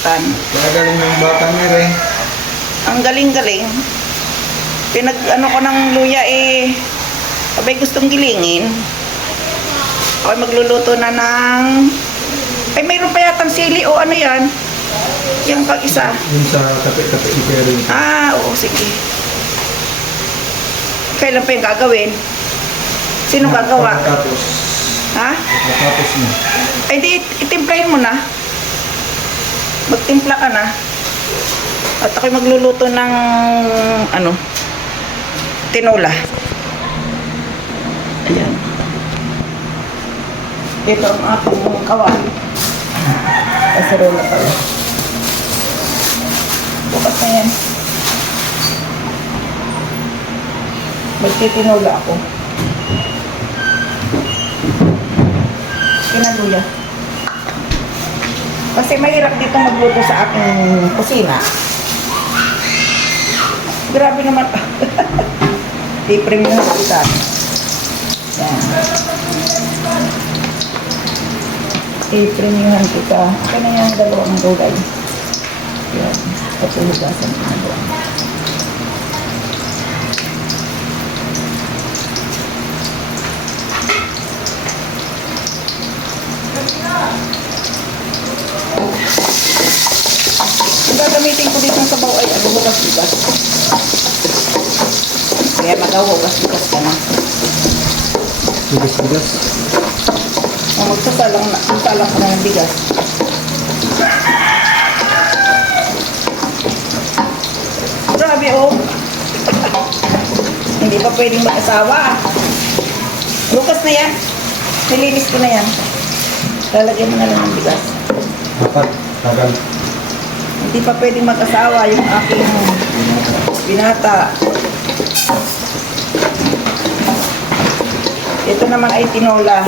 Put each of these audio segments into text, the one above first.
instant. Kaya galing ng bata niya rin. Ang galing-galing. Pinag-ano ko ng luya eh. Abay gustong gilingin. Ako magluluto na ng... Ay, mayroon pa yatang sili o ano yan? Yung pag-isa. Yung sa kape-kape ni Kuya rin. Ah, oo, sige. Kailan pa yung gagawin? Sino gagawa? Tapos. Ha? Tapos mo. Ay, di, itimplahin mo na. Magtimpla ka na. At ako'y magluluto ng, ano, tinola. Ayan. Ito ang aking kawali. Kasarola pala. Bukas na yan. Magtitinola ako. Kinaluya. Kasi mahirap dito magluto sa aking kusina. Grabe naman. Di-premium na kita. Yan. I-premiuman kita. Kaya na yung dalawang gulay. Yan. Patuhugasan ko na doon. Ang gagamitin ko dito sa baw ay bukas-bukas. Kaya magawagas-bukas ka na. Bigas-bigas. Magsasalang ka na ng bigas. Grabe oh. Hindi pa pwedeng mag-asawa. Bukas na yan. Nilinis ko na yan. Lalagyan mo na lang ng bigas. Dapat. Tagal. Hindi pa pwedeng mag-asawa yung aking binata. Ito naman ay tinola.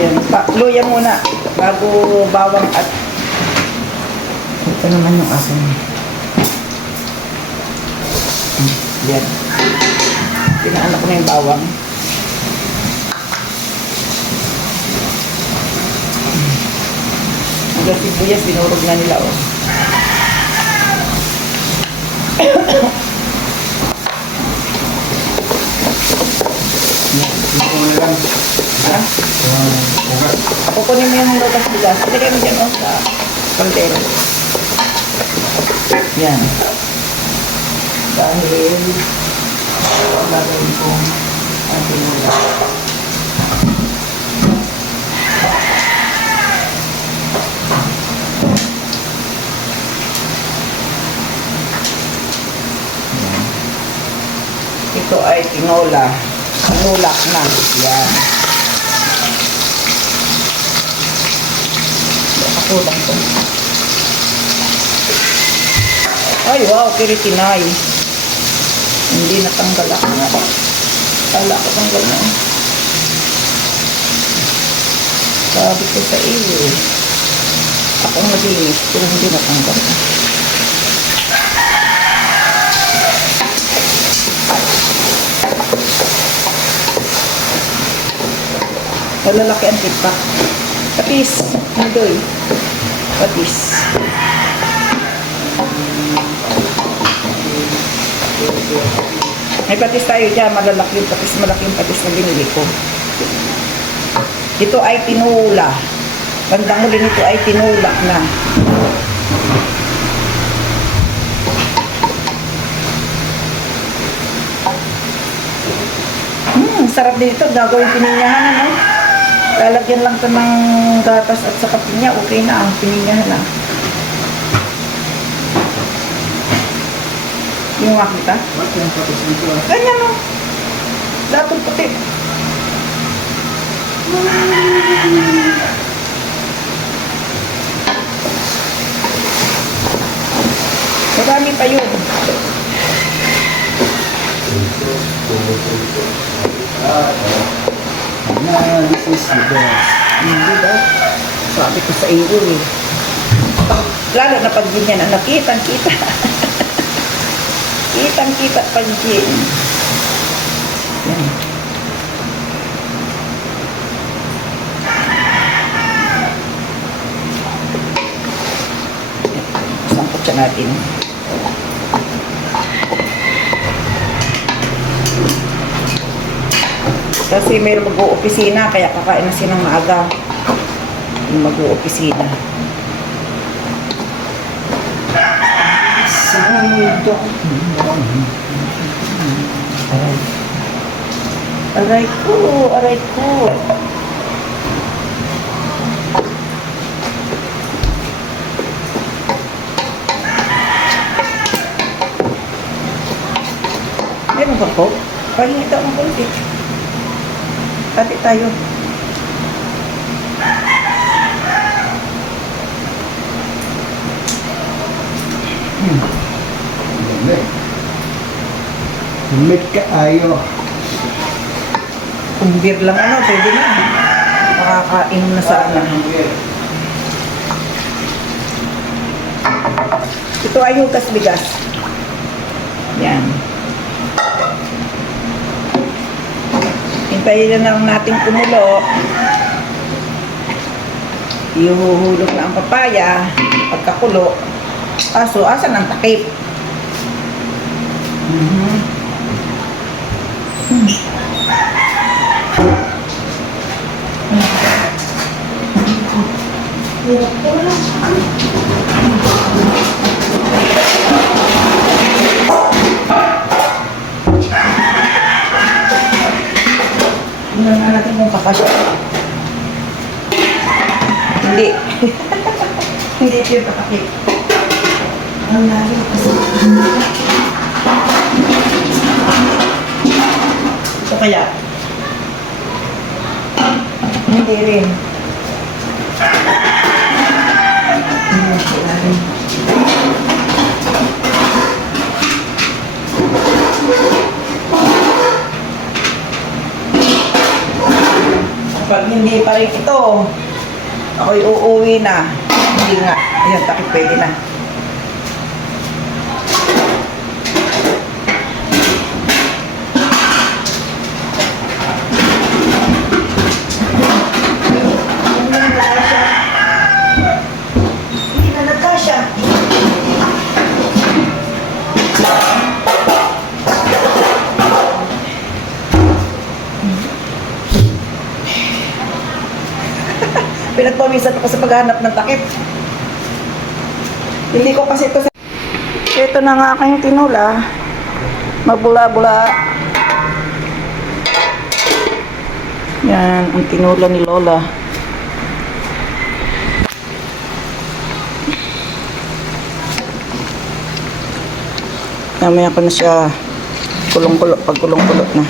Yan. Luya muna bago bawang at ito naman yung aking yan. Pinaanak ko na yung bawang. Hanggang sibuyas, binurog na nila oh. Ito na lang. Ha? Ugat. Kukunin mo yung lutas bigas. Ilagay mo dyan oh, sa kaldero. Yan. Dahil gagawin kong ating ulam. Ito ay tinola. Tinulak na. Yan. Nakakulang ito. Ay, wow, kiritinay. Hindi natanggal ako nga. Kala ko tanggal na. Sabi ko sa iyo. Akong naglinis pero hindi natanggal. Malalaki ang tipak. Patis. Madoy. Patis. May patis tayo dyan. Malalaki yung patis. Malaki yung patis na binili ko. Ito ay tinula. Bandang huli nito ay tinulak na. Sarap din ito. Gagawin pininyahan, ano? Lalagyan lang ito ng gatas at saka pinya. Okay na ang pininyahan na. Yung makita? Bakit yung patos nito ah? Ganyan o. Datong puti. Marami pa yun. This is the best. Hindi daw. Sabi ko sa iyo eh. Lalo na pag ganyan, kitang-kita. Kitang-kita pag ganyan. Yan. natin. Kasi mayroon mag-uopisina, kaya kakain na silang maaga. Yung mag-uopisina. Aray ko, aray ko. Meron ba po? Pahingi daw ng konti. Kati tayo. Humid ka ayo. Kung beer lang ano, pwede na. Makakain na sana. Ito ay hugas bigas. Yan. Hintayin na lang natin kumulo. Ihuhulog na ang papaya. Pagkakulo. Kaso, asan ang takip? Tingnan nga natin kung kakasya. Hindi. Hindi ito yung kakakit. Ang lalim kasi. Ito kaya? Hindi rin. Pag hindi pa rin ito, ako'y uuwi na. Hindi nga. Ayan, takip pwede na. Hindi na nagkasya. Pinagpawisan ako sa paghahanap ng takip. Hindi ko kasi ito sa... Ito na nga aking tinula. Mabula-bula. Yan, ang tinula ni Lola. Mamaya ko na siya kulong-kulo, pag kulong-kulo na.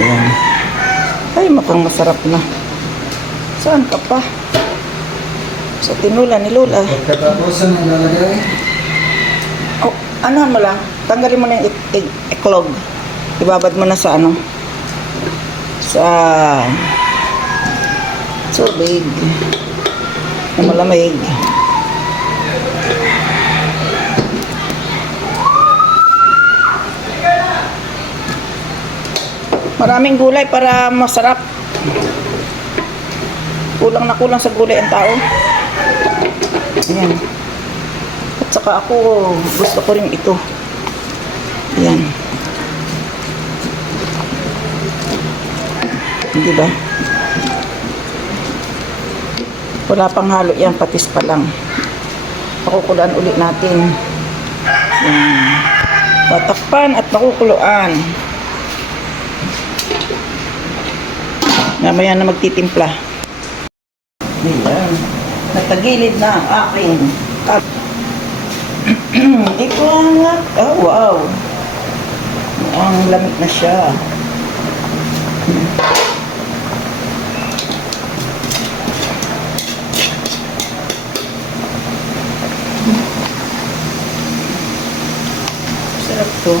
Ayan. Ay, mukhang masarap na. Saan ka pa? Sa tinula ni Lola. Pagkatapos ang lalagay. Oh, anuhan mo lang. Tanggalin mo na yung iklog. Ibabad mo na sa ano? Sa tubig na malamig. Maraming gulay para masarap. Kulang na kulang sa gulay ang tao. Ayan. At saka ako, gusto ko rin ito. Ayan. Di ba? Wala pang halo yan, patis pa lang. Pakukulaan ulit natin. Ayan. Tatakpan at pakukuluan. Mamaya na magtitimpla. Ayan. Natagilid na ang aking ikuangat. Oh, wow. Ang lamig na siya. Sarap to.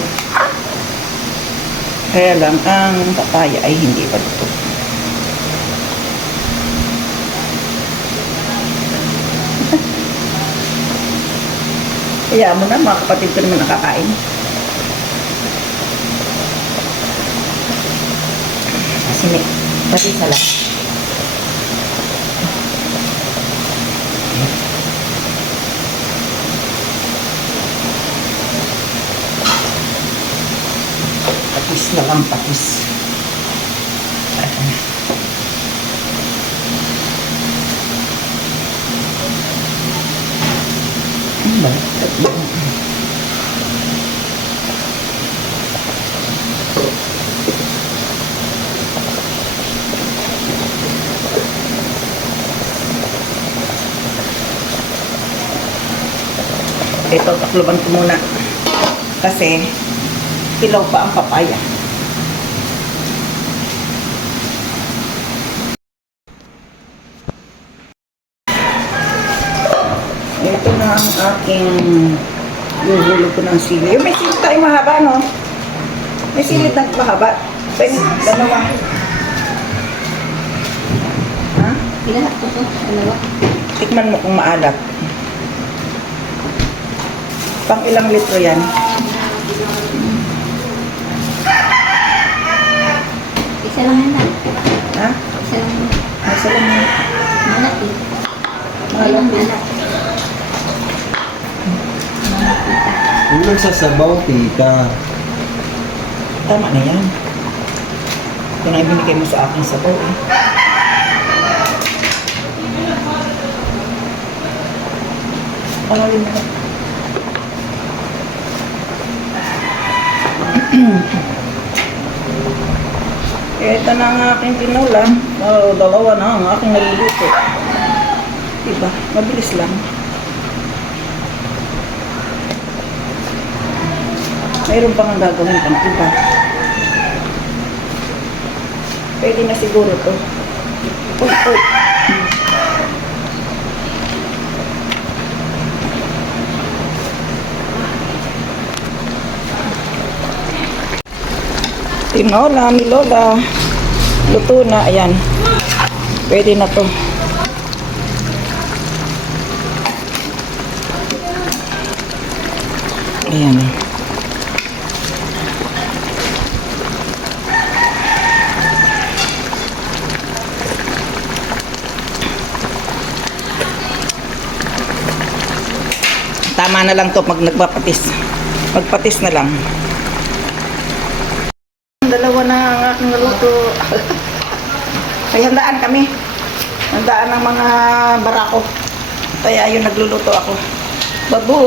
Kaya lang, ang papaya ay hindi pa luto. Kaya mo na, mga kapatid ko naman nakakain. Kasi may pati sala. Walang patis. Ayan. Ano ba? Ito, takloban ko muna. Kasi, pilaw pa ang papaya. Ito na ang aking yuhulog ko ng sili. Yung may silid tayo mahaba, no? May silid na mahaba. Dalawa. Ha? Ilan ako to? Dalawa. Tikman mo kung maalat. Pang ilang litro yan? Isa lang yan lang. Ha? Isa lang yan. Nasa lang yun. Malat eh. Maalat. Malat. Kung nagsasabaw, tita. Tama na yan. Ito na ibinigay mo sa akin sa baw eh. Pangalin mo. Ito na ang aking tinola. Dalawa na ang aking naluluto. Diba? Mabilis lang. Mayroon pa nga gagawin pang iba. Pwede na siguro to. Uy, uy. Tinola ni Lola. Luto na. Ayan. Pwede na to. Ayan. Tama na lang to pag nagpapatis. Magpatis na lang. Dalawa na ang aking naluto. Ay, handaan kami. Handaan ng mga barako. Kaya yun, nagluluto ako. Babu!